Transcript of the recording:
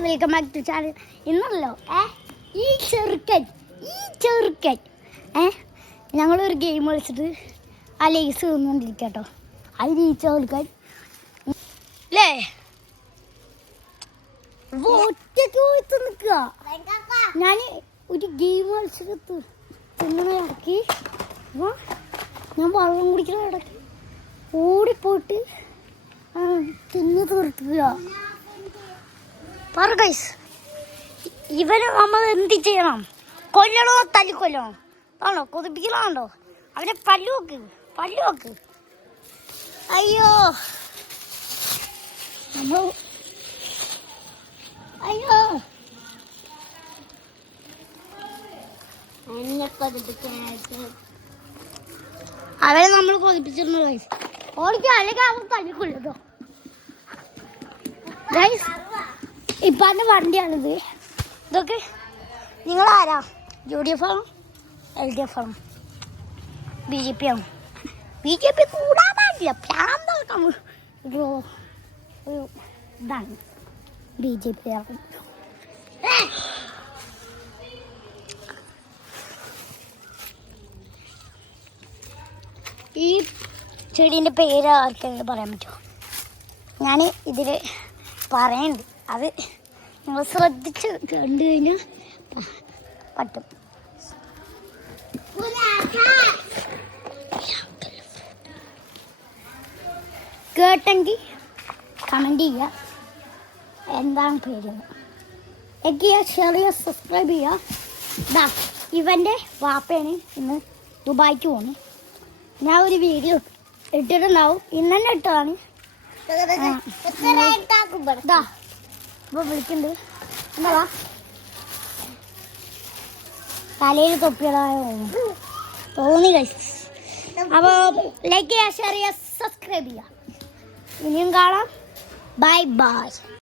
Guys, welcome back to channel. ഇന്നല്ലോ ഈ ചെറുക്കൻ ഞങ്ങളൊരു ഗെയിം കളിച്ചിട്ട് ആ ലേസ് തിന്നുകൊണ്ടിരിക്കട്ടോ. അതിന് ഈ ചെറുക്കൻ അല്ലേ ഒറ്റയ്ക്ക് പോയിട്ട് നിൽക്കുക. ഞാൻ ഒരു ഗെയിം കളിച്ചിട്ട് തിന്നണ ഇടയ്ക്ക് ഞാൻ വെള്ളം കുടിക്കുന്ന ഇടയ്ക്ക് ഓടിപ്പോയിട്ട് തിന്ന് തീർക്കുക. പറ ഗൈസ്, ഇവന് നമ്മൾ എന്ത് ചെയ്യണം? കൊല്ലണോ തല്ലിക്കൊല്ലണോ? ആണോ കൊതിപ്പിക്കണോ? അവനെ പല്ലുവെക്ക്. അയ്യോ അവനെ നമ്മൾ കൊതിപ്പിച്ചിരുന്നു ഗൈസ്. ഓടിക്കോ, അല്ലെങ്കിൽ അവൻ തല്ലിക്കൊല്ലോ ഗൈസ്. ഇപ്പം എൻ്റെ വണ്ടിയാണിത്. ഇതൊക്കെ നിങ്ങളാരാ? UDF ആണോ LDF ആണോ BJP ആണോ? BJP കൂടാൻ പാടില്ല, പ്രാന്താക്കാം. ഒരു ഇതാണ് BJP. ഈ ചെടീൻ്റെ പേര് ആർക്കെങ്കിലും പറയാൻ പറ്റുമോ? ഞാൻ ഇതിൽ പറയുന്നുണ്ട്, അത് നിങ്ങൾ ശ്രദ്ധിച്ച് കണ്ടു കഴിഞ്ഞാൽ പറ്റും. കേട്ടെങ്കിൽ കമൻറ്റ് ചെയ്യുക എന്താണ് പേര്. ഷെയർ ചെയ്യുക, സബ്സ്ക്രൈബ് ചെയ്യുക. ഇവൻ്റെ വാപ്പയാണ് ഇന്ന് ദുബായിക്ക് പോകുന്നത്. ഞാൻ ഒരു വീഡിയോ ഇട്ടിട്ടുണ്ടാവും, ഇന്ന് തന്നെ ഇട്ടതാണ്. ഇപ്പൊ വിളിക്കുന്നുണ്ട്, എന്താ തലയിൽ തൊപ്പിയതായ തോന്നി കഴിച്ചു. അപ്പോൾ ലൈക്ക് ചെയ്യുക, ഷെയർ ചെയ്യുക, സബ്സ്ക്രൈബ് ചെയ്യുക. ഇനിയും കാണാം. ബൈ.